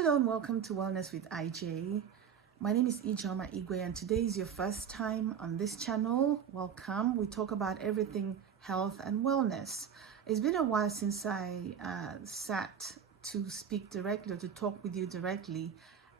Hello and welcome to Wellness with IJ. My name is Ijoma Igwe and today is your first time on this channel. Welcome. We talk about everything health and wellness. It's been a while since I sat to speak directly or to talk with you directly.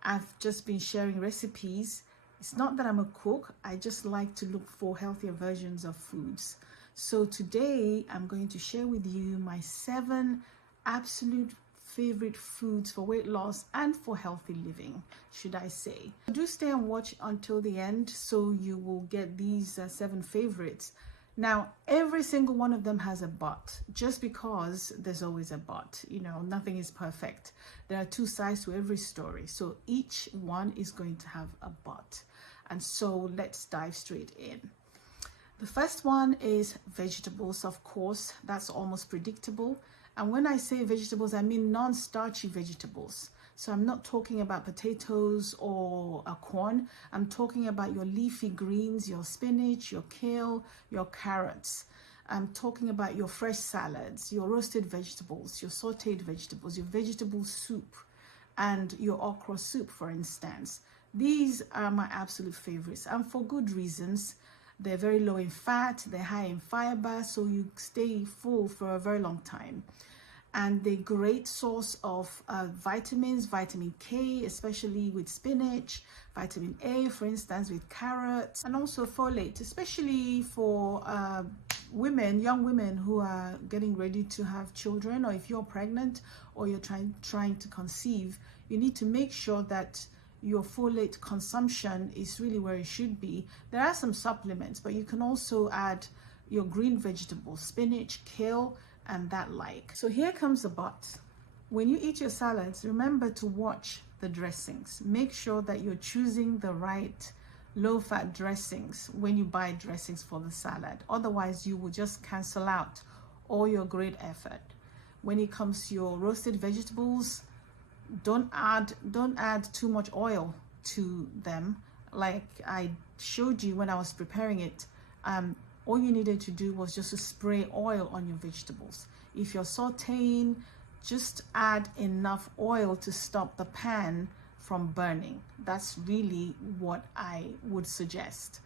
I've just been sharing recipes. It's not that I'm a cook. I just like to look for healthier versions of foods. So today I'm going to share with you my 7 absolute favorite foods for weight loss and for healthy living, should I say. Do stay and watch until the end so you will get these 7 favorites. Now, every single one of them has a but, just because there's always a but. You know, nothing is perfect. There are 2 sides to every story. So each one is going to have a but. And so let's dive straight in. The first one is vegetables, of course. That's almost predictable. And when I say vegetables, I mean non-starchy vegetables. So I'm not talking about potatoes or corn. I'm talking about your leafy greens, your spinach, your kale, your carrots. I'm talking about your fresh salads, your roasted vegetables, your sauteed vegetables, your vegetable soup, and your okra soup, for instance. These are my absolute favorites, and for good reasons. They're very low in fat, they're high in fiber, so you stay full for a very long time. And they're great source of vitamins, vitamin K, especially with spinach, vitamin A, for instance, with carrots, and also folate, especially for women, young women who are getting ready to have children, or if you're pregnant or you're trying to conceive, you need to make sure that your folate consumption is really where it should be. There are some supplements, but you can also add your green vegetables, spinach, kale, and that like. So here comes the but. When you eat your salads, remember to watch the dressings. Make sure that you're choosing the right low-fat dressings when you buy dressings for the salad. Otherwise, you will just cancel out all your great effort. When it comes to your roasted vegetables, don't add too much oil to them. Like I showed you when I was preparing it, all you needed to do was just to spray oil on your vegetables. If you're sauteing, just add enough oil to stop the pan from burning. That's really what I would suggest.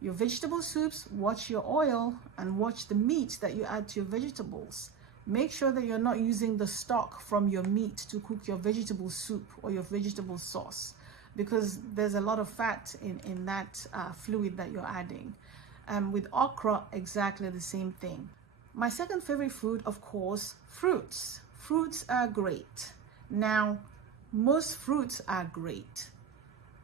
Your vegetable soups, watch your oil and watch the meat that you add to your vegetables. Make sure that you're not using the stock from your meat to cook your vegetable soup or your vegetable sauce, because there's a lot of fat in that fluid that you're adding. With okra, exactly the same thing. My second favorite food, of course, fruits. Fruits are great. Now, most fruits are great.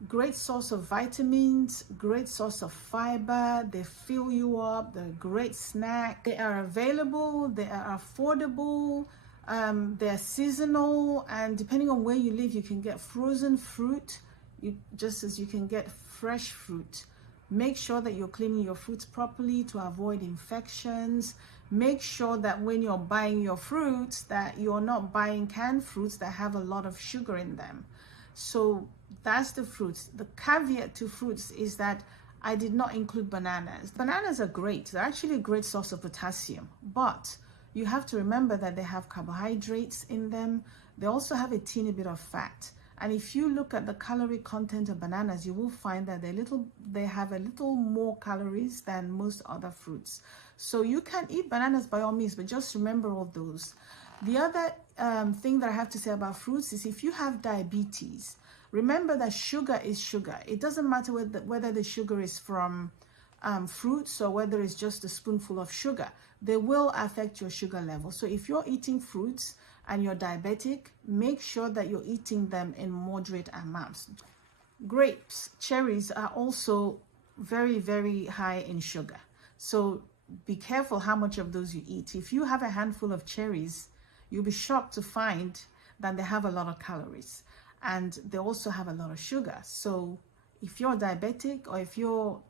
Great source of vitamins, great source of fiber, they fill you up, they're a great snack. They are available, they are affordable, they're seasonal, and depending on where you live, you can get frozen fruit, just as you can get fresh fruit. Make sure that you're cleaning your fruits properly to avoid infections. Make sure that when you're buying your fruits, that you're not buying canned fruits that have a lot of sugar in them. So that's the fruits. The caveat to fruits is that I did not include bananas. Bananas are great. They're actually a great source of potassium, but you have to remember that they have carbohydrates in them. They also have a teeny bit of fat. And if you look at the calorie content of bananas, you will find that they have a little more calories than most other fruits. So you can eat bananas by all means, but just remember all those. The other thing that I have to say about fruits is if you have diabetes, remember that sugar is sugar. It doesn't matter whether the sugar is from fruits or whether it's just a spoonful of sugar. They will affect your sugar level. So if you're eating fruits and you're diabetic, make sure that you're eating them in moderate amounts. Grapes, cherries are also very, very high in sugar. So be careful how much of those you eat. If you have a handful of cherries, you'll be shocked to find that they have a lot of calories and they also have a lot of sugar. So if you're diabetic or if you're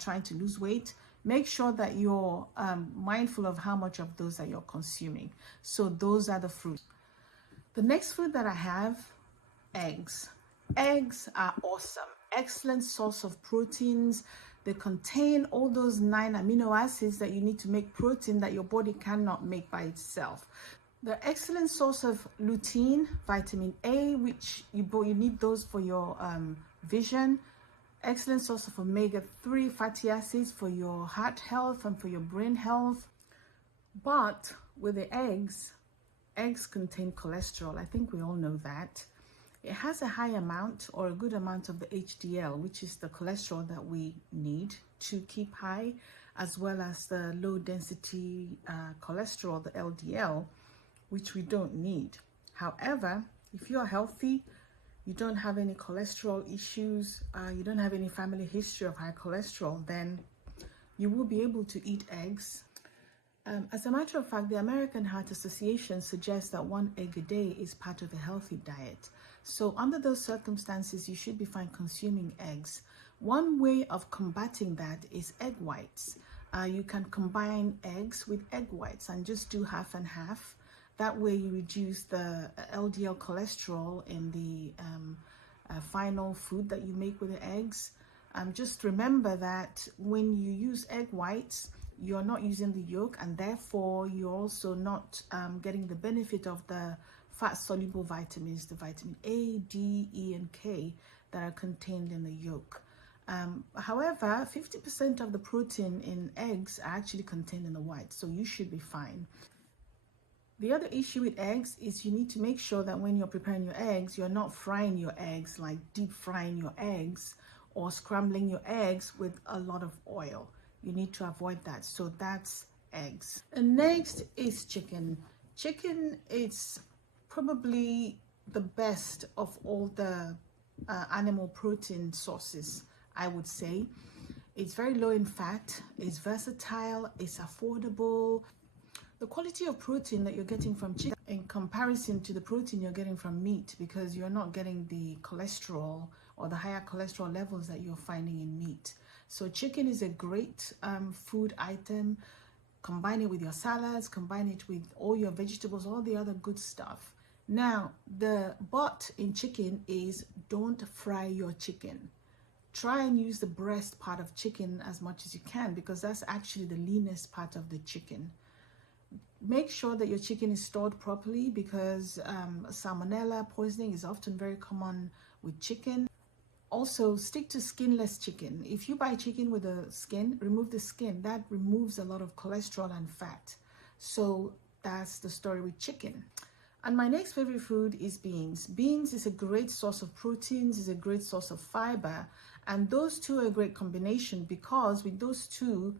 trying to lose weight, make sure that you're mindful of how much of those that you're consuming. So those are the fruits. The next food that I have, eggs. Eggs are awesome. Excellent source of proteins. They contain all those 9 amino acids that you need to make protein that your body cannot make by itself. The excellent source of lutein, vitamin A, which you need those for your vision. Excellent source of omega-3 fatty acids for your heart health and for your brain health. But with the eggs contain cholesterol. I think we all know that. It has a high amount or a good amount of the HDL, which is the cholesterol that we need to keep high, as well as the low density cholesterol, the LDL, which we don't need. However, if you are healthy, you don't have any cholesterol issues, you don't have any family history of high cholesterol, then you will be able to eat eggs. As a matter of fact, the American Heart Association suggests that 1 egg a day is part of a healthy diet. So under those circumstances, you should be fine consuming eggs. One way of combating that is egg whites. You can combine eggs with egg whites and just do half and half. That way you reduce the LDL cholesterol in the final food that you make with the eggs. Just remember that when you use egg whites, you're not using the yolk, and therefore you're also not getting the benefit of the fat-soluble vitamins, the vitamin A, D, E, and K that are contained in the yolk. However, 50% of the protein in eggs are actually contained in the white, so you should be fine. The other issue with eggs is you need to make sure that when you're preparing your eggs, you're not frying your eggs, like deep frying your eggs or scrambling your eggs with a lot of oil. You need to avoid that. So that's eggs. And next is chicken. Chicken is probably the best of all the animal protein sources, I would say. It's very low in fat, it's versatile, it's affordable. The quality of protein that you're getting from chicken in comparison to the protein you're getting from meat, because you're not getting the cholesterol or the higher cholesterol levels that you're finding in meat. So chicken is a great food item. Combine it with your salads, combine it with all your vegetables, all the other good stuff. Now, the but in chicken is don't fry your chicken. Try and use the breast part of chicken as much as you can, because that's actually the leanest part of the chicken. Make sure that your chicken is stored properly, because salmonella poisoning is often very common with chicken. Also, stick to skinless chicken. If you buy chicken with a skin, remove the skin. That removes a lot of cholesterol and fat. So that's the story with chicken. And my next favorite food is beans. Beans is a great source of proteins, is a great source of fiber. And those two are a great combination, because with those two,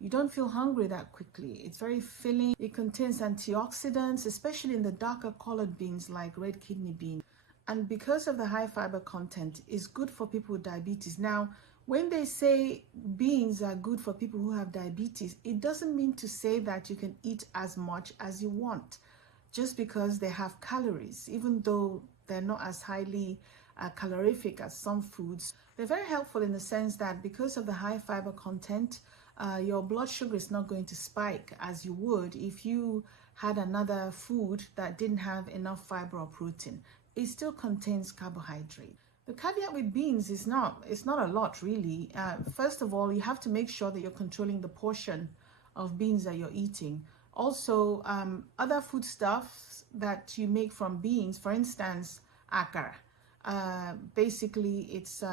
you don't feel hungry that quickly. It's very filling. It contains antioxidants, especially in the darker colored beans like red kidney beans. And because of the high fiber content, it's good for people with diabetes. Now, when they say beans are good for people who have diabetes, it doesn't mean to say that you can eat as much as you want, just because they have calories, even though they're not as highly calorific as some foods. They're very helpful in the sense that because of the high fiber content, your blood sugar is not going to spike as you would if you had another food that didn't have enough fiber or protein. It still contains carbohydrate. The caveat with beans is it's not a lot really. First of all, you have to make sure that you're controlling the portion of beans that you're eating. Also, other foodstuffs that you make from beans, for instance, akara. Basically, it's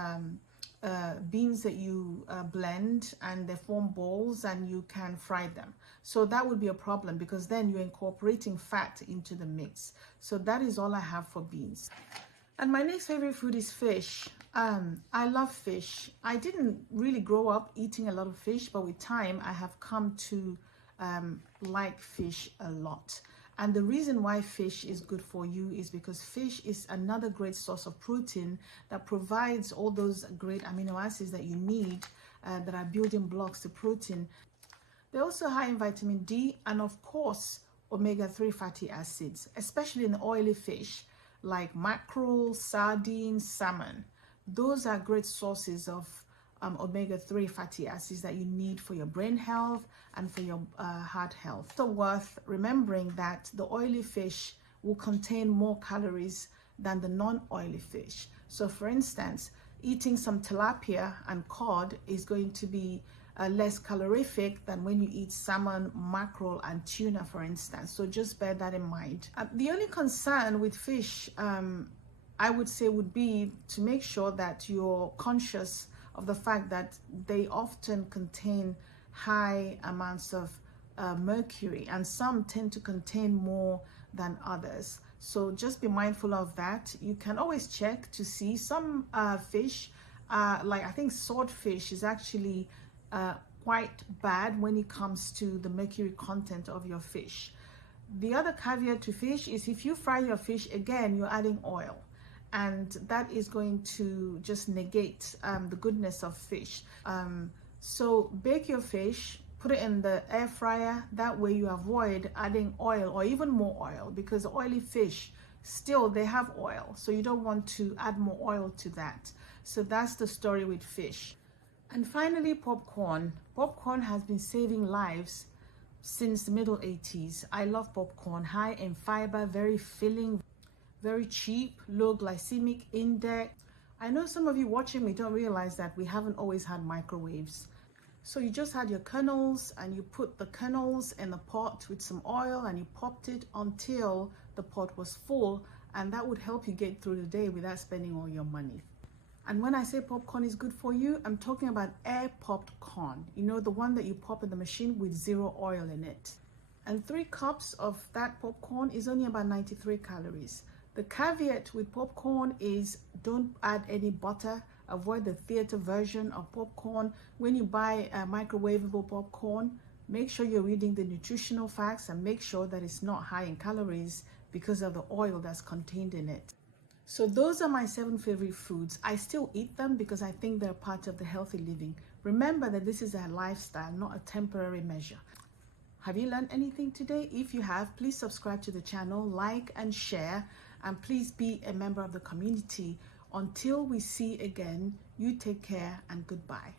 beans that you blend and they form balls and you can fry them. So that would be a problem, because then you're incorporating fat into the mix. So that is all I have for beans. And my next favorite food is fish. I love fish. I didn't really grow up eating a lot of fish, but with time I have come to like fish a lot. And the reason why fish is good for you is because fish is another great source of protein that provides all those great amino acids that you need that are building blocks to protein. They're also high in vitamin D and, of course, omega-3 fatty acids, especially in oily fish like mackerel, sardines, salmon. Those are great sources of omega-3 fatty acids that you need for your brain health and for your heart health. So worth remembering that the oily fish will contain more calories than the non-oily fish. So for instance, eating some tilapia and cod is going to be less calorific than when you eat salmon, mackerel, and tuna, for instance. So just bear that in mind. The only concern with fish, I would say, would be to make sure that you're conscious of the fact that they often contain high amounts of mercury, and some tend to contain more than others. So just be mindful of that. You can always check to see some fish, like I think swordfish is actually quite bad when it comes to the mercury content of your fish. The other caveat to fish is if you fry your fish, again, you're adding oil, and that is going to just negate the goodness of fish. So bake your fish, put it in the air fryer. That way you avoid adding oil or even more oil, because oily fish, still they have oil, so you don't want to add more oil to that. So that's the story with fish. And finally, popcorn. Popcorn has been saving lives since the middle 80s. I love popcorn. High in fiber, very filling, very cheap, low glycemic index. I know some of you watching me don't realize that we haven't always had microwaves. So you just had your kernels, and you put the kernels in the pot with some oil, and you popped it until the pot was full, and that would help you get through the day without spending all your money. And when I say popcorn is good for you, I'm talking about air popped corn. You know, the one that you pop in the machine with 0 oil in it. And 3 cups of that popcorn is only about 93 calories. The caveat with popcorn is don't add any butter. Avoid the theater version of popcorn. When you buy a microwavable popcorn, make sure you're reading the nutritional facts and make sure that it's not high in calories because of the oil that's contained in it. So those are my 7 favorite foods. I still eat them because I think they're part of the healthy living. Remember that this is a lifestyle, not a temporary measure. Have you learned anything today? If you have, please subscribe to the channel, like and share, and please be a member of the community. Until we see again, you take care and goodbye.